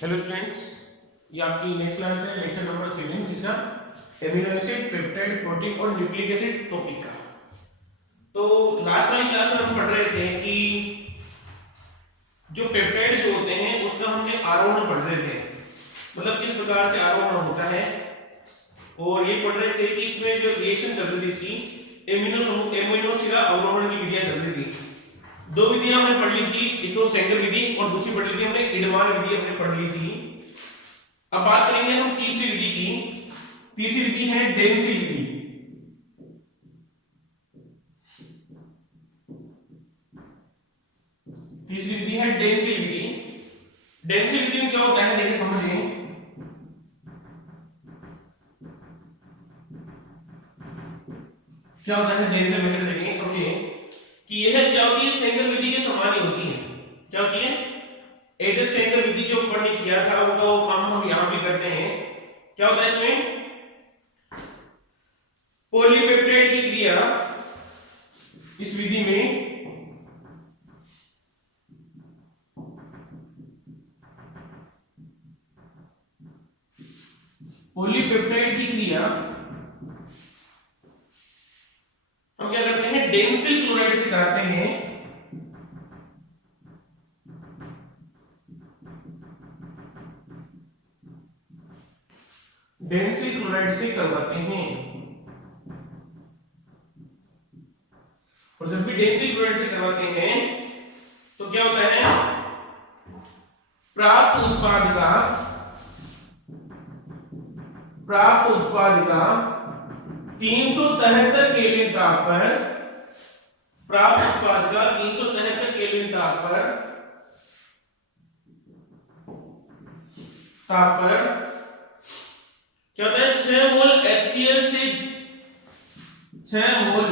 Hello students, ये आपकी next class है, लेक्चर नंबर 7 जिसका एमिनो एसिड, पेप्टाइड, प्रोटीन और न्यूक्लिक एसिड टॉपिक का। तो लास्ट वाली क्लास में हम पढ़ रहे थे कि जो पेप्टाइड्स होते हैं उसका हमने आरोहण पढ़ रहे थे, मतलब किस प्रकार से आरोहण होता है। और ये पढ़ रहे थे कि इसमें जो रिएक्शन चल रही थी इसकी एमिनो सिरा अवरोहण की विधियां चल रही थी। दो विधियां हमने पढ़ ली थी, एक तो सेंगर विधि और दूसरी पढ़ ली थी हमने इडमान विधि हमने पढ़ ली थी। अब बात करेंगे हम तीसरी विधि की। तीसरी विधि है डेंसिल विधि। तीसरी विधि है डेंसिल विधि। डेंसिल विधि में क्या होता है, देखिए समझिए। क्या होता है डेंसिल मेथड, देखिए समझिए कि यह क्या होती है, सेंगर विधि के समान ही होती है। क्या होती है, एज सेंगर विधि जो ऊपर ने किया था वो काम हम यहां भी करते हैं। क्या होता है इसमें, पॉलीपेप्टाइड की क्रिया इस विधि में पॉलीपेप्टाइड की क्रिया हम क्या करते हैं, डेंसिल क्लोराइड से कराते हैं। डेंसिल क्लोराइड से करवाते हैं। और जब भी डेंसिल क्लोराइड से करवाते हैं तो क्या होता है, प्राप्त उत्पाद का 373 केल्विन ताप पर, प्राप्त उत्पाद का 373 केल्विन ताप पर क्या होता है, 6 मोल HCl से 6 मोल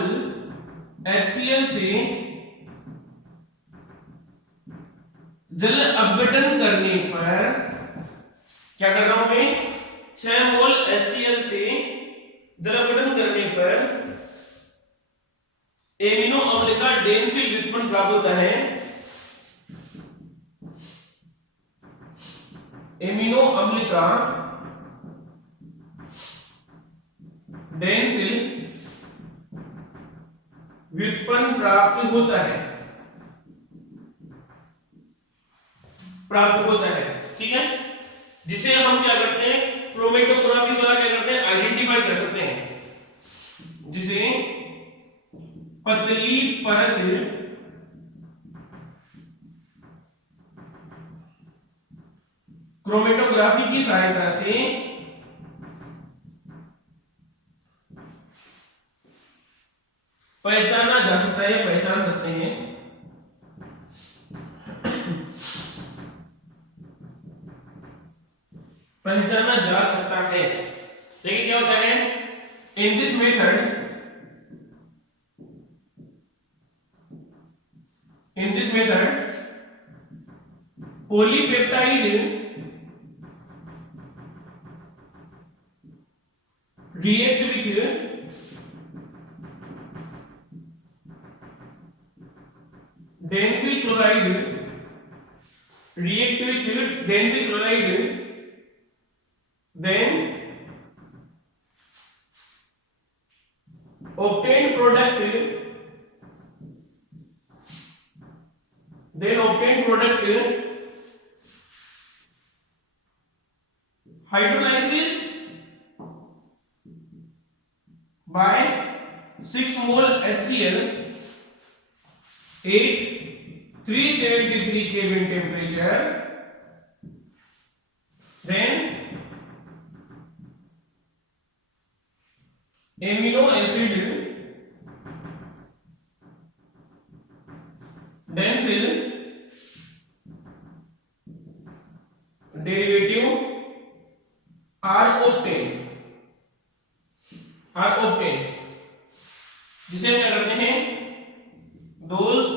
HCl से जल अपघटन करने पर, क्या कर रहा हूं मैं, 6 मोल HCl से जल अपघटन करने पर एमिनो अम्ल का डेंसिल व्युत्पन्न प्राप्त होता है। एमिनो अम्ल का डेंसिल व्युत्पन्न प्राप्त होता है। ठीक है, जिसे हम क्या करते हैं, क्रोमेटोग्राफी द्वारा क्या करते हैं, आइडेंटिफाई कर सकते हैं। जिसे पतली परत क्रोमेटोग्राफी की सहायता से पहचाना जा सकता है, पहचान सकते हैं। पहचाना जा सकता है। देखिए क्या होता है, in this method polypeptide react with densyl chloride, then obtain product hydrolysis by 6 mole HCl at 373 Kelvin temperature, then amino acid densyl derivative are obtained, जिसे हम क्या करते हैं, those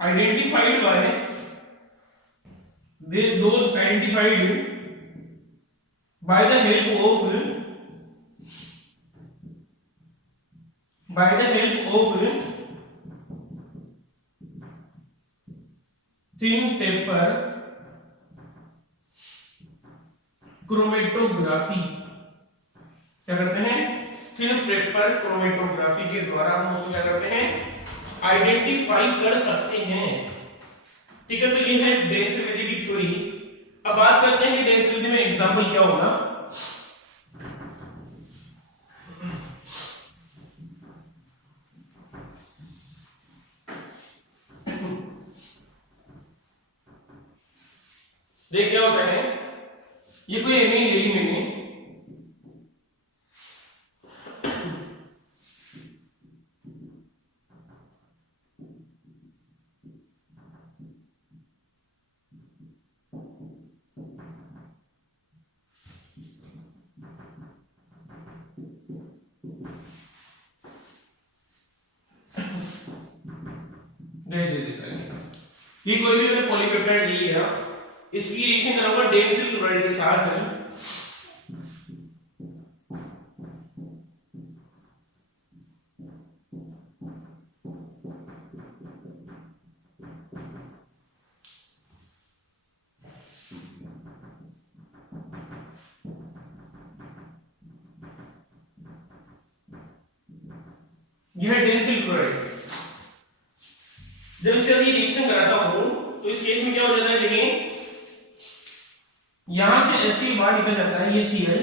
identified by the help of thin paper chromatography, क्या करते हैं, thin paper chromatography के द्वारा हम उसको क्या करते हैं, आइडेंटिफाई कर सकते हैं। ठीक है, तो ये है डेंसिटी की थ्योरी। अब बात करते हैं कि डेंसिटी में एग्जांपल क्या होगा। देख क्या होता है, ये कोई नहीं ले ली मैंने, ये कोई भी मैंने पॉलीपेप्टाइड ले लिया, इसकी रिएक्शन कराऊंगा डेंसिल क्लोराइड के साथ। यह है डेंसिल क्लोराइड। जब इसके साथ ये रिएक्शन कराता हूं तो इस केस में क्या हो जाता है, देखिए यहां से एसिड बाहर निकल जाता है, ये Cl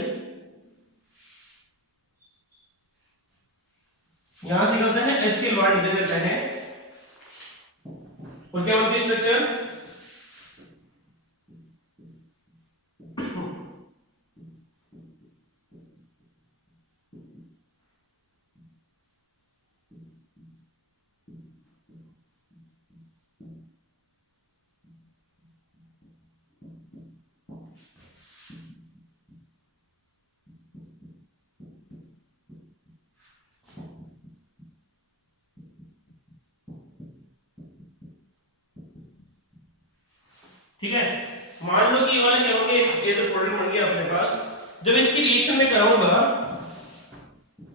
यहां से निकलता है, HCl बाहर निकल जाता है, और क्या बनती है स्ट्रक्चर, ठीक है। मान लो कि ये वाला क्या होंगे, एज अ प्रोडक्ट बन गया अपने पास। जब इसकी रिएक्शन में कराऊंगा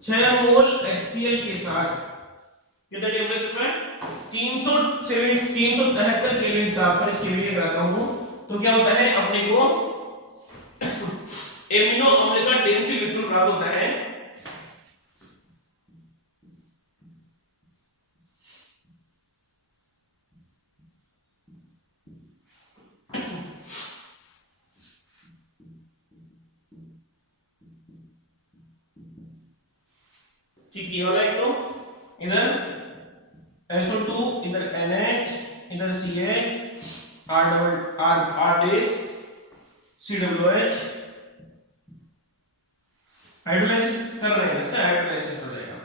6 मोल HCl के साथ, कितना टेम्परेचर पे 373 केल्विन ताप पर इसके लिए कराता हूं, तो क्या होता है, अपने को एमिनो अम्ल का डेंसिल वितरण प्राप्त होता है। ठीक, ये वाला एक तो इधर SO2, इधर NH, इधर CH, R dash, CWH, hydrolysis कर रहे हैं, इसका हाइड्रोलाइसिस हो जाएगा,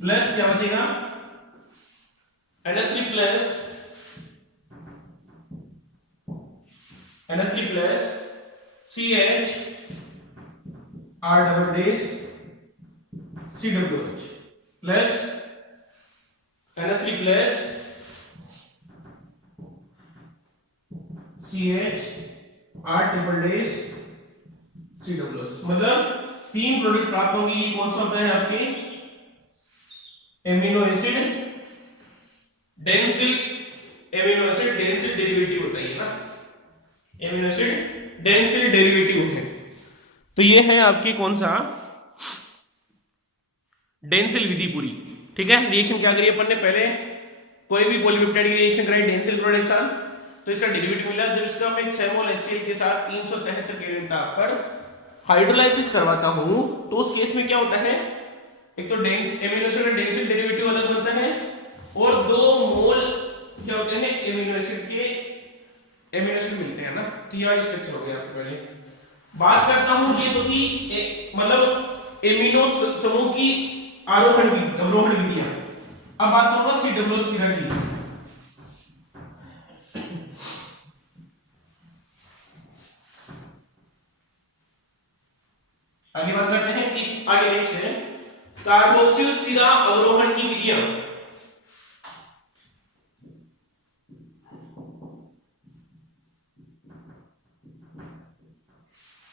प्लस क्या बचेगा, NH3 plus CH, R double dash, CWH plus NH3 plus CH, R triple dash, CWH, मतलब 3 प्रोडक्ट प्राप्त होंगी। कौन सा होता है आपके, एमिनो एसिड डेंसिल, एमिनो एसिड डेंसिल डेरिवेटिव होता है ना, एमिनो एसिड डेंसिल डेरिवेटिव है। तो ये है आपके कौन सा, डेंसिल विधि पूरी। ठीक है, रिएक्शन क्या करिए अपन ने, पहले कोई भी पॉलीपेप्टाइड की रिएक्शन कराई डेंसिल क्लोराइड के साथ, तो इसका डेरिवेटिव मिला। जब इसका मैं 6 मोल HCl के साथ 373 केल्विन ताप पर हाइड्रोलाइसिस करवाता हूं, तो उस केस में क्या होता है, एक तो एमिनो एसिड का डेंसिल डेरिवेटिव अलग बनता है, और 2 मोल क्या होते हैं, एमिनो एसिड मिलते हैं ना। तो ये वाली स्ट्रक्चर हो गया। आपको पहले बात करता हूं, ये तो थी मतलब एमिनो समूह की आरोहण अवरोहण विधियां। अब बात करूंगा CWH सीरा की। आगे बात करते हैं, आगे नेक्स्ट है कार्बोक्सिल सिरा अवरोहण की विधियां।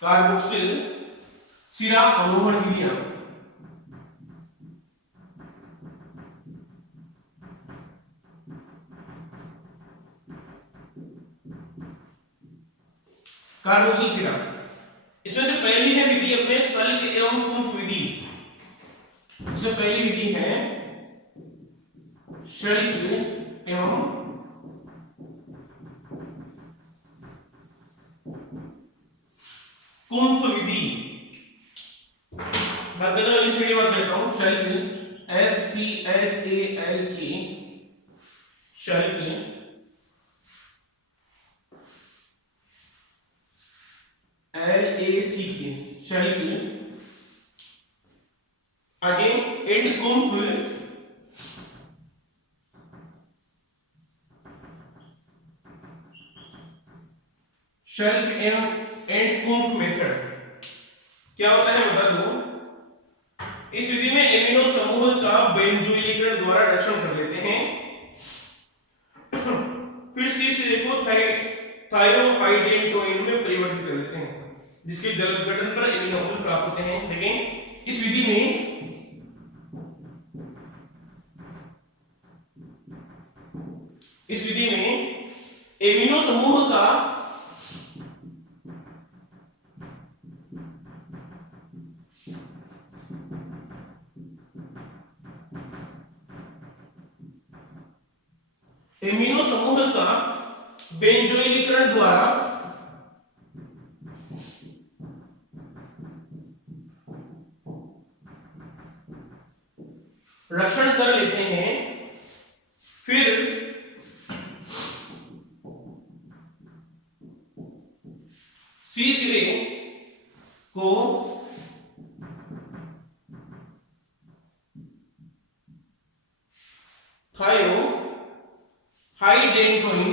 कार्बोक्सिल सिरा अवरोहण विधियां, कार्बोक्सिल सिरा। इसमें से पहली है विधि अपने सल्क एवं कुंफ विधि। इसमें पहली विधि है शल्क एवं कुंफ विधि। बात करता हूं इंग्लिश मीडियम बात करता हूं। शल्क SCHALK शल्क LACK शल्क। आगे एंड कुंफ शल्क एंड कुंफ मेथड। क्या होता है बता दूं। इस विधि में एमिनो समूह का बेंजोइलीकरण द्वारा रक्षण कर लेते हैं। फिर सी सिरे को थायोहाइडेंटोइन में परिवर्तित कर लेते हैं, जिसके जल गठन पर एमिनो अम्ल प्राप्त होते हैं। देखें इस विधि में एमिनो समूह का बेंजोइलीकरण द्वारा रक्षण कर लेते हैं। फिर सी सिरे को थायोहाइडेंटोइन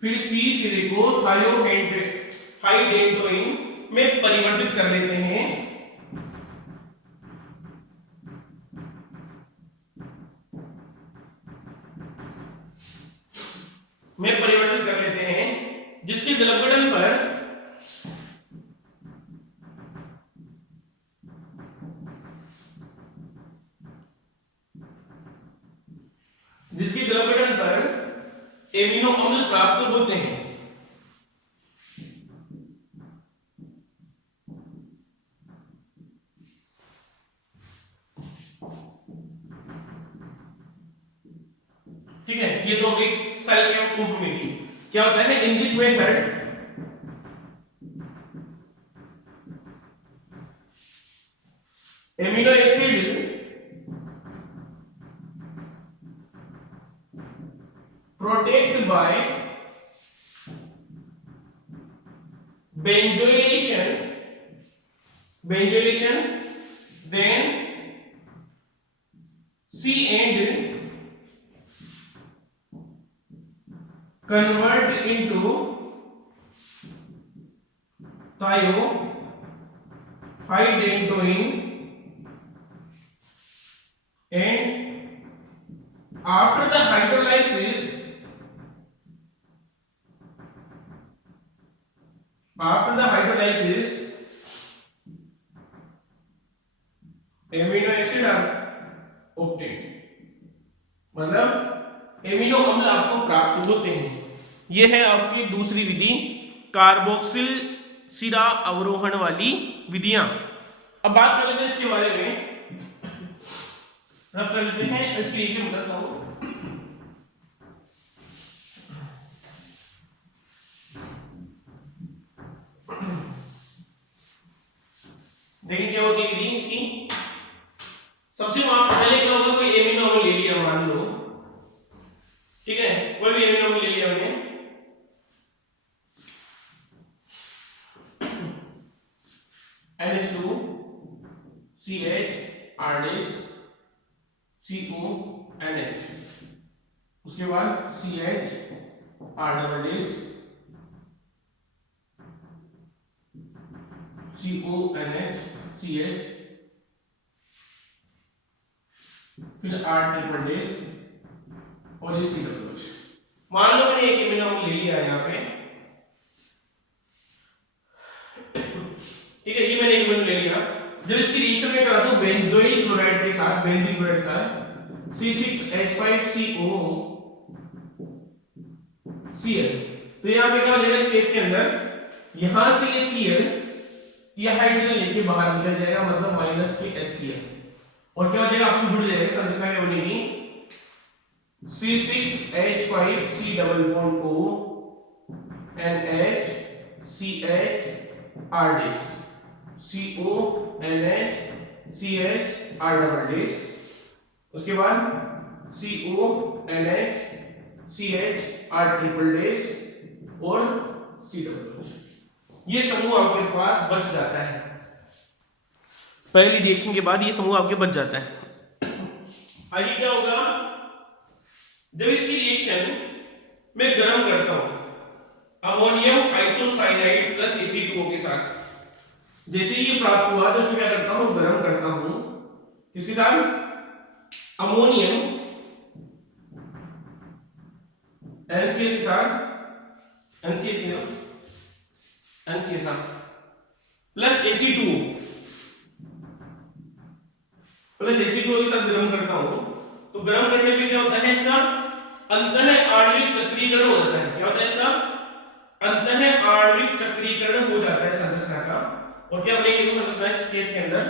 फिर सी सिरे को थायोहाइडेंटोइन में परिवर्तित कर लेते हैं। जिसके जलगठन पर एमिनो अम्ल प्राप्त होते हैं। ठीक है, ये तो एक सेल के कुंभ में थी। क्या होता है in this method amino acid protected by benzoylation then C and convert into thiohydrogen and after the hydrolysis amino acid are obtained, मतलब एमिनो अम्ल आपको प्राप्त होते हैं। यह है आपकी दूसरी विधि कार्बोक्सिल सिरा अवरोहण वाली विधियां। अब बात कर लेते हैं इसके बारे में, रफ कर लेते हैं। इसकी रिएक्शन बताता हूं। देखिए क्या होती है विधि इसकी। सबसे पहले क्या होगा, कोई एमिनो अम्ल ले लिया मान लो, ठीक है, कोई भी एमिनो अम्ल ले लिया हमने। NH2 CH R CO NH, उसके बाद CH R CO NH CH, फिर R और ये CH। मान लो मैंने एक एमिनो अम्ल ले लिया यहाँ पे, ठीक है, ये मैंने एक एमिनो ले लिया। जब इसकी रिएक्शन में कराता हूं बेंजोइल क्लोराइड के साथ, बेंजीन क्लोराइड के साथ, C6H5CO Cl। तो यहाँ पे क्या हो जाएगा इस केस के अंदर, यहां से ये Cl ये हाइड्रोजन लेके बाहर निकल जाएगा, मतलब माइनस के HCl, और क्या हो जाएगा आपसे जुड़ जाएगा, संरचना क्या बनेगी C6H5C double bond O NH CH R dash CO NH CH R double dash, उसके बाद CO NH CH R triple dash और C डबल डैश। ये समूह आपके पास बच जाता है, पहली रिएक्शन के बाद ये समूह आपके बच जाता है। आगे क्या होगा, जब इसकी रिएक्शन मैं गर्म करता हूं अमोनियम आइसोसाइनाइड प्लस Ac2O के साथ, जैसे ये प्राप्त हुआ तो उसको क्या करता हूं, गर्म करता हूं, किसके साथ, अमोनियम NCS के साथ, NCS प्लस Ac2O के साथ गर्म करता हूं, तो गर्म करने पे क्या होता है, इसका अंतः आणविक चक्रीकरण हो जाता है। क्या होता है इसका अंतः आणविक चक्रीकरण हो जाता है संरचना का, और क्या बनेगी संरचना इस केस के अंदर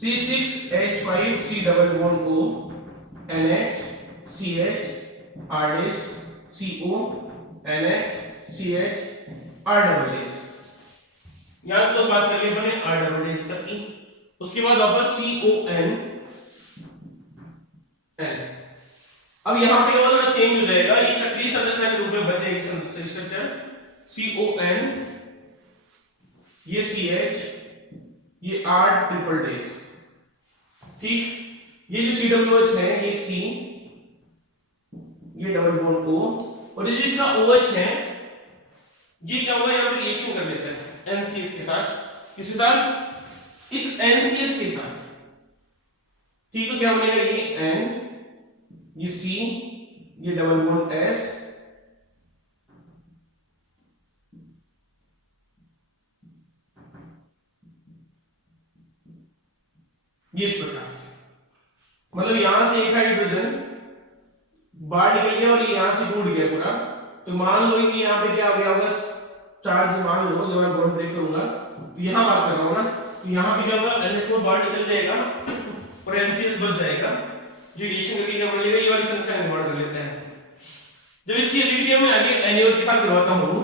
C6H5C double bond O NH CH R dash CO NH CH R double dash. यहां तो बात कर ली हमने R डबल डैश तक की, उसके बाद वापस CON N। अब यहां पे क्या होगा, चेंज हो जाएगा, ये चक्रीय संरचना के रूप में बदलेगी स्ट्रक्चर CON, ये CH, ये R ट्रिपल डैश, ठीक। ये जो CWH है ये C, ये डबल बॉन्ड O, और ये जो इसका OH है ये क्या होगा, यहां पे रिएक्शन कर देता है NCS के साथ, किसके साथ, इस NCS के साथ, ठीक। तो क्या बनेगा, ये N, ये C, ये डबल बॉन्ड S, ये इस प्रकार से, मतलब यहां से एक हाइड्रोजन बाहर निकल गया और यहां से टूट गया पूरा। तो मान लो कि यहां पे क्या हो गया होगा, चार्ज मान लो जब मैं बॉन्ड ब्रेक करूंगा तो यहां बात कर रहा हूं ना, तो यहां पे क्या होगा, NH4 बाहर निकल जाएगा और NCS बच जाएगा, जो रिएक्शन करके क्या बनेगा, ये वाली संरचना निर्माण कर लेते हैं। जब इसकी एबिलिटी मैं आगे NaOH के साथ करवाता हूं,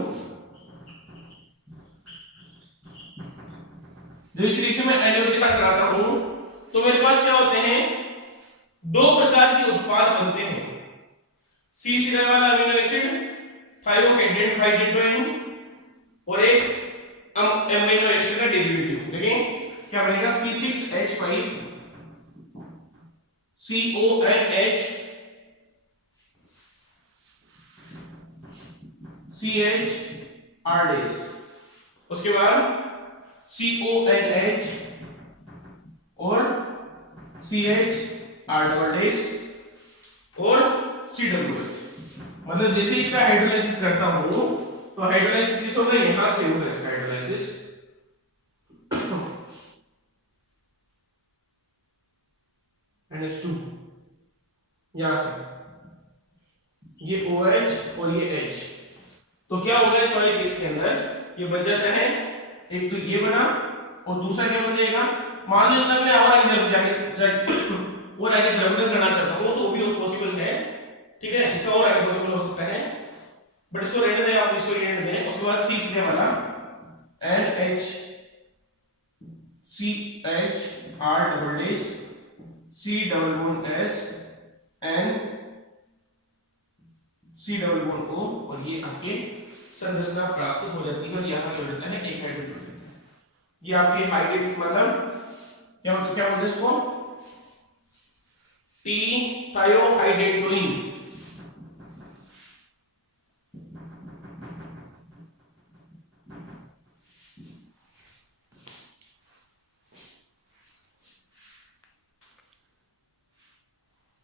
जब इस रिएक्शन में NaOH के साथ कराता हूं तो मेरे पास क्या होते हैं, दो प्रकार के उत्पाद बनते हैं, C सिरे वाला अमीनो एसिड थायोहाइड्रेट और एक अमीनो एसिड का डेरिवेटिव। देखिए क्या बनेगा, C6H5 CONH CH R dash, उसके बाद CONH और CH R डबल डैश और CWH। मतलब जैसे इसका हाइड्रोलाइसिस करता हूं तो हाइड्रोलाइसिस किस होगा, यहां से होगा इसका हाइड्रोलाइसिस, NH2 यहां से, ये OH और ये H। तो क्या होगा इस वाले केस के अंदर, ये बन जाता है, एक तो ये बना और दूसरा क्या बन जाएगा, मान लो इसका मैं और आगे और आगे जरूर करना चाहता हूं तो वो भी पॉसिबल है, ठीक है, इसका और आगे पॉसिबल हो सकता है, बट इसको रहने दें, आप इसको रहने दें। उसके बाद C इसने वाला NH CH R double dash C double bond S N C double bond O, और ये आपके संरचना प्राप्त हो जाती है, और यहाँ पे हो जाता है एक हाइड्रोजन। ये आपके हाइड्रेट मतलब क्या बोलते हैं इसको, T थायोहाइड्रेटोइन।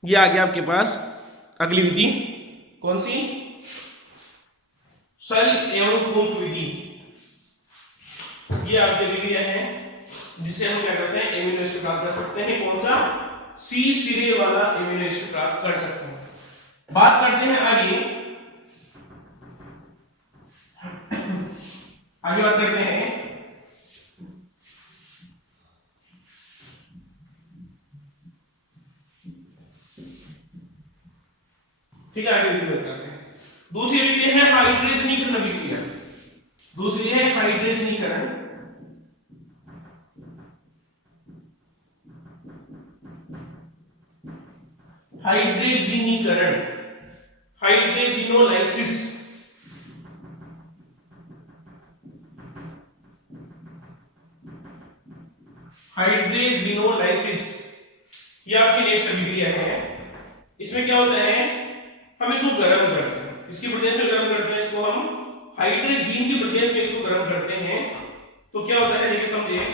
ये आ गया आपके पास अगली विधि, कौन सी, शल्क एवं कुंभ विधि। ये आपके विधि है जिससे हम क्या करते हैं, एमिनो एसिड प्राप्त कर सकते हैं। कौन सा, C सिरे वाला एमिनो एसिड प्राप्त कर सकते हैं। बात करते हैं आगे, आगे बात करते हैं ठीक है, आगे वीडियो करते हैं। दूसरी अभिक्रिया है हाइड्रेजनीकरण अभिक्रिया। दूसरी है हाइड्रेजनीकरण। हाइड्रेजनीकरण, हाइड्रेजिनोलाइसिस। हाइड्रेजिनोलाइसिस ये आपकी नेक्स्ट अभिक्रिया है। इसमें क्या होता है, हम इसको गर्म करते हैं। किसकी वजह से गर्म करते हैं इसको, हम हाइड्रोजीन की वजह से इसको गर्म करते हैं। तो क्या होता है देखिए समझिए,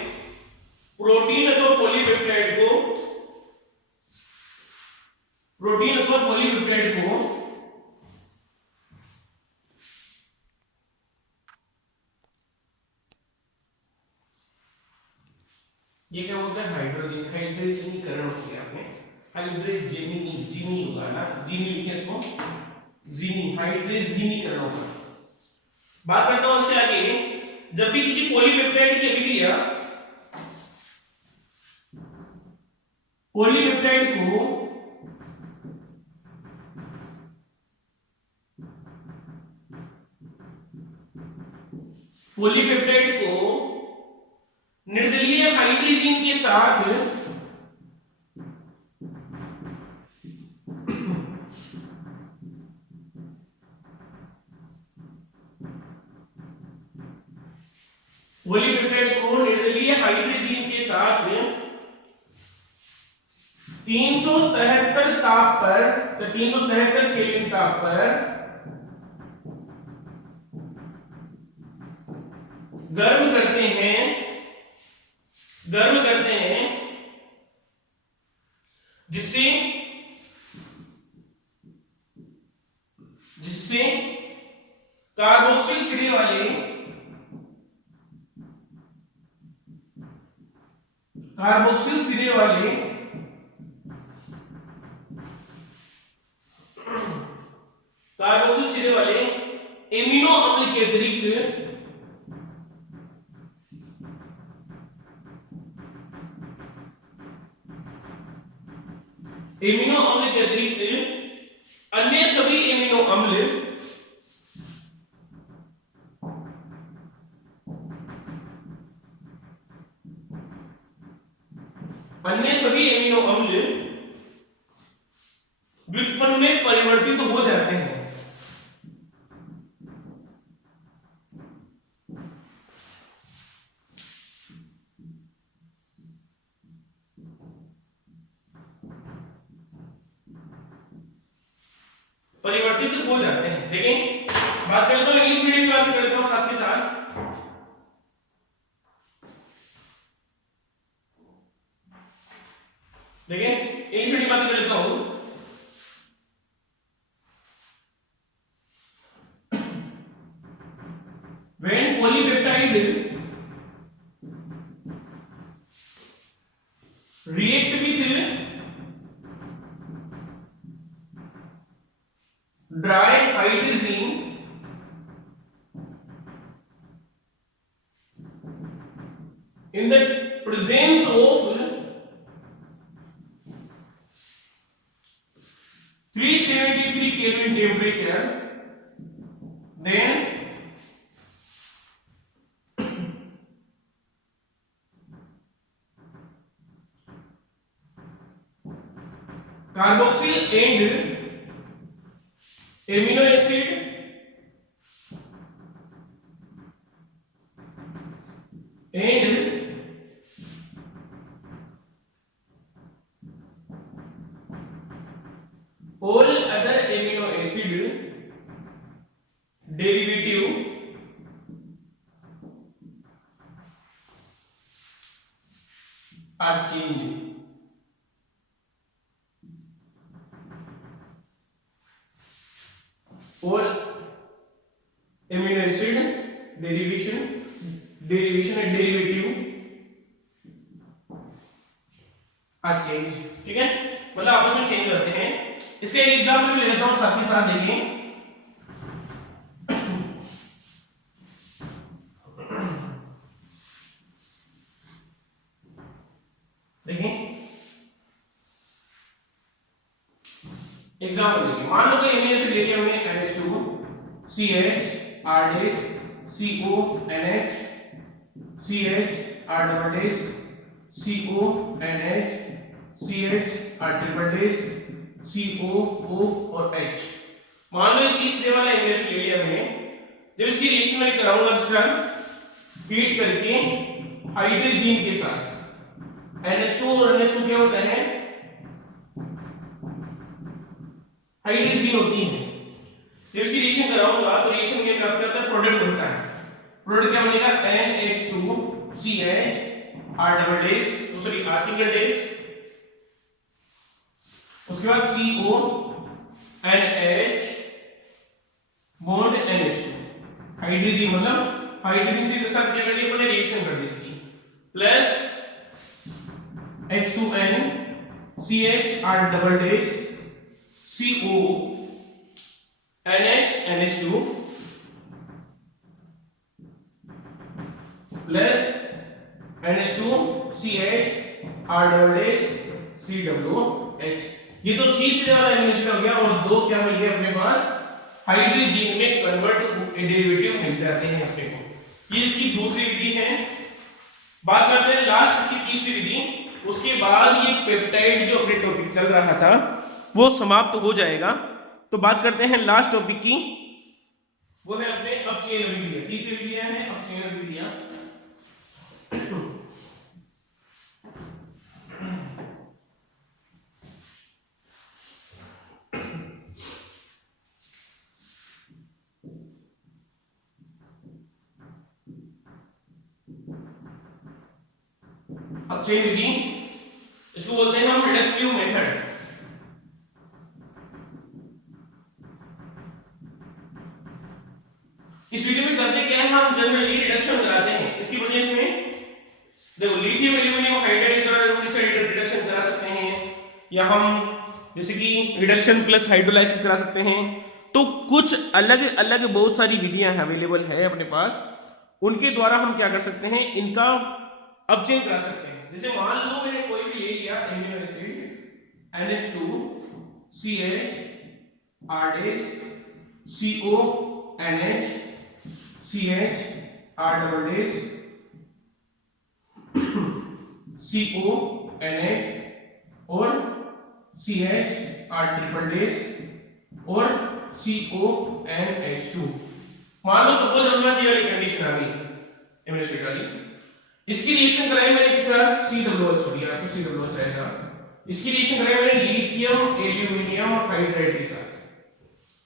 प्रोटीन अथवा पॉलीपेप्टाइड को, प्रोटीन अथवा पॉलीपेप्टाइड को ये क्या होता है, हाइड्रोजन, हाइड्रोजनीकरण हो गया आपने, हाइड्रोजनी, जीनी होगा ना, जीनी लिखे इसको, जीनी, हाइड्रोजनीकरण होगा। बात करता हूं इसके आगे, जब भी किसी पॉलीपेप्टाइड की अभिक्रिया, पॉलीपेप्टाइड को निर्जलीय हाइड्रोजन के साथ पॉलीपेप्टाइड को निर्जलीय हाइड्रोजन के साथ 373 ताप पर, 373 केल्विन ताप पर गर्म करते हैं, गर्म करते हैं, जिससे जिससे कार्बोक्सिल सिरे वाले, कार्बोक्सिल सिरे वाले कार्बोक्सिल सिरे वाले एमिनो अम्ल के अतिरिक्त एमिनो अम्ल के अतिरिक्त अन्य सभी एमिनो अम्ल व्युत्पन्न में परिवर्तित हो जाते हैं। परिवर्तित हो जाते हैं। देखें, बात करें तो इंग्लिश मीडियम की बात करता हूं साथ के साथ। देखें, इंग्लिश मीडियम की बात कर लेता हूं। When polypeptide react with dry hydrogen in the presence of 373 Kelvin temperature, then carboxyl and amino acid and all other amino acid derivative are changed. All amino acid derivation and derivative are changed. ठीक है, मतलब आपस में change करते हैं। इसका एक example भी ले लेता हूं, साथ ही साथ देखें। एग्जांपल देखिए, मान लो कोई इमेज एसिड ले लिया हमने NH2 CH R dash CO NH CH R double dash CO NH CH R triple dash CO O और H। मान लो इस तीसरे वाला इमेज एसिड ले लिया हमने, जब इसकी रिएक्शन मैं कराऊंगा सर हीट करके हाइड्रोजन के साथ, NH2 और NH2 क्या होता है, हाइड्रोजन होती है। जब इसकी रिएक्शन कराऊंगा तो रिएक्शन क्या प्राप्त करता है, प्रोडक्ट बनता है। प्रोडक्ट क्या बनेगा, NH2CH R double dash, sorry R single dash, उसके बाद CO NH bond NH2, hydrogen मतलब हाइड्रोजन के साथ क्या करनी है, पहले रिएक्शन कर दी इसकी, plus H2N CH R double dash CO NH NH2 plus NH2 CH R double dash CWH। ये तो C से वाला एलिमिनेशन हो गया, और दो क्या मिल गए अपने पास, हाइड्रोजन में कन्वर्ट डेरिवेटिव मिल जाते हैं अपने को। ये इसकी दूसरी विधि है। बात करते हैं लास्ट इसकी तीसरी विधि, उसके बाद ये पेप्टाइड जो अपने टॉपिक चल रहा था वो समाप्त हो जाएगा। तो बात करते हैं लास्ट टॉपिक की, वो है अपने अपचयन विधियां। तीसरी विधियां हैं अपचयन विधियां। अपचयन विधि इसको बोलते हैं हम रिडक्टिव मेथड। इस वीडियो में करते क्या है, हम जनरली रिडक्शन कराते हैं। इसकी वजह से देखो लिथियम एल्यूमिनियम हाइड्राइड रिडक्शन करा सकते हैं, या हम जैसे कि रिडक्शन प्लस हाइड्रोलाइसिस करा सकते हैं। तो कुछ अलग अलग बहुत सारी विधियां अवेलेबल है अपने पास, उनके द्वारा हम क्या कर सकते हैं, इनका अपचयन करा सकते हैं। जैसे मान लो मैंने कोई भी ले लिया amino acid NH2 CH R dash CO NH CH R double dash CO NH और CH R triple dash और CO NH2। मान लो सपोज हमारे पास ये वाली कंडीशन आ गई एमिनो एसिड वाली, इसकी रिएक्शन कराई मैंने किस साथ, CWH, सॉरी आपको CWH आएगा। इसकी रिएक्शन कराई मैंने लिथियम एल्यूमिनियम हाइड्राइड के साथ।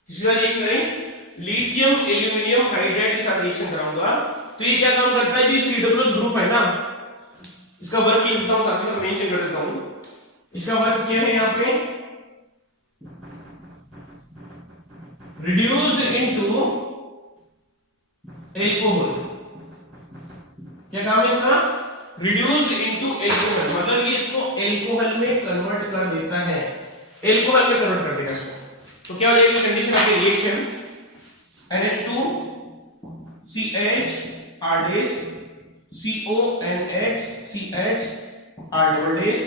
किसके साथ रिएक्शन कराई, लिथियम एल्यूमिनियम हाइड्राइड के साथ रिएक्शन कराऊंगा। तो ये क्या काम करता है, ये CWH ग्रुप है ना, इसका वर्क लिखता हूं, साथ ही साथ मेंशन कर देता हूं। इसका वर्क क्या है, यहां पे रिड्यूस्ड इनटू एल्कोहल। क्या काम है इसका, रिड्यूस्ड इनटू एल्कोहल, मतलब ये इसको एल्कोहल में कन्वर्ट कर देता है, एल्कोहल में कन्वर्ट कर देगा इसको। तो क्या हो जाएगी condition of reaction, NH2 CH R dash CO NH CH R double dash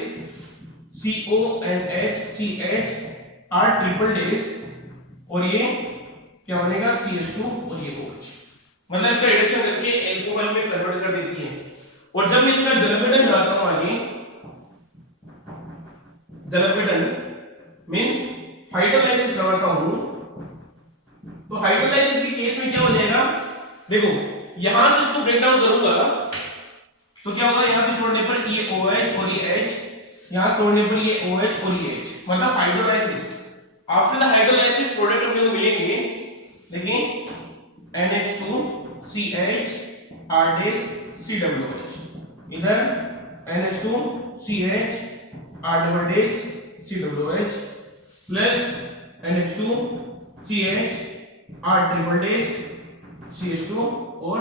CO NH CH R triple dash, और ये क्या बनेगा CH2 और ये OH। मतलब इसका रिडक्शन करके एल्कोहल में कन्वर्ट कर देती है। और जब मैं इसका जलपीड़न कराता हूं आगे, जलपीड़न मींस हाइड्रोलाइसिस करवाता हूं, तो हाइड्रोलाइसिस के केस में क्या हो जाएगा, देखो यहां से इसको ब्रेक डाउन करूंगा तो क्या होगा, यहां से छोड़ने पर ये OH और ये H, यहां से छोड़ने पर ये OH और ये H, मतलब hydrolysis. After the hydrolysis product अपने को मिलेंगे, देखिए NH2 CH R dash CWH, इधर NH2 CH R double dash CWH plus NH2 CH R triple dash CH2 और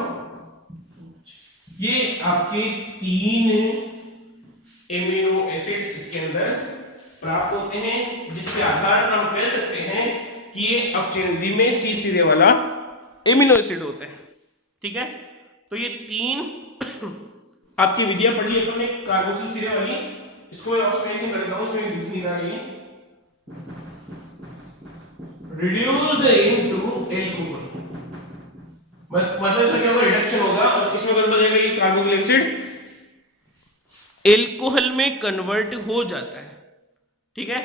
ये आपके तीन एमिनो एसिड्स इसके अंदर प्राप्त होते हैं, जिसके आधार पर हम कह सकते हैं कि ये अपचयनिधि में सी सिरे वाला एमिनो एसिड होता है। ठीक है, तो ये 3 आपकी विधियां पढ़ी अपन ने कार्बोक्सिल सिरे वाली, इसको मैं वापस मेंशन कर देता हूं, इसमें लिख नहीं रहा है, रिड्यूस्ड इनटू एल्कोहल, बस मतलब इसका क्या होगा, रिडक्शन होगा और किसमें कन्वर्ट हो जाएगा, ये कार्बोक्सिलिक एसिड एल्कोहल में कन्वर्ट हो जाता है। ठीक है,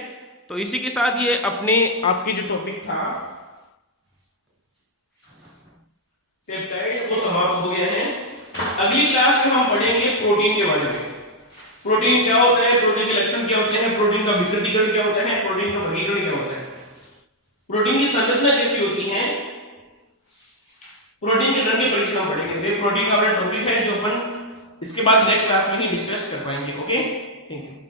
तो इसी के साथ ये अपने आपके जो टॉपिक था पेप्टाइड वो समाप्त हो गया है। अगली क्लास में हम पढ़ेंगे प्रोटीन के बारे में। प्रोटीन क्या होता है, प्रोटीन के लक्षण क्या होते हैं, प्रोटीन का विकृतीकरण क्या होता है, प्रोटीन का वर्गीकरण क्या होता है, प्रोटीन की संरचना कैसी होती है, प्रोटीन के रंग की परीक्षा हम पढ़ेंगे। ये प्रोटीन का अपना टॉपिक है जो अपन इसके बाद नेक्स्ट क्लास में ही डिस्कस कर पाएंगे। Okay, thank you.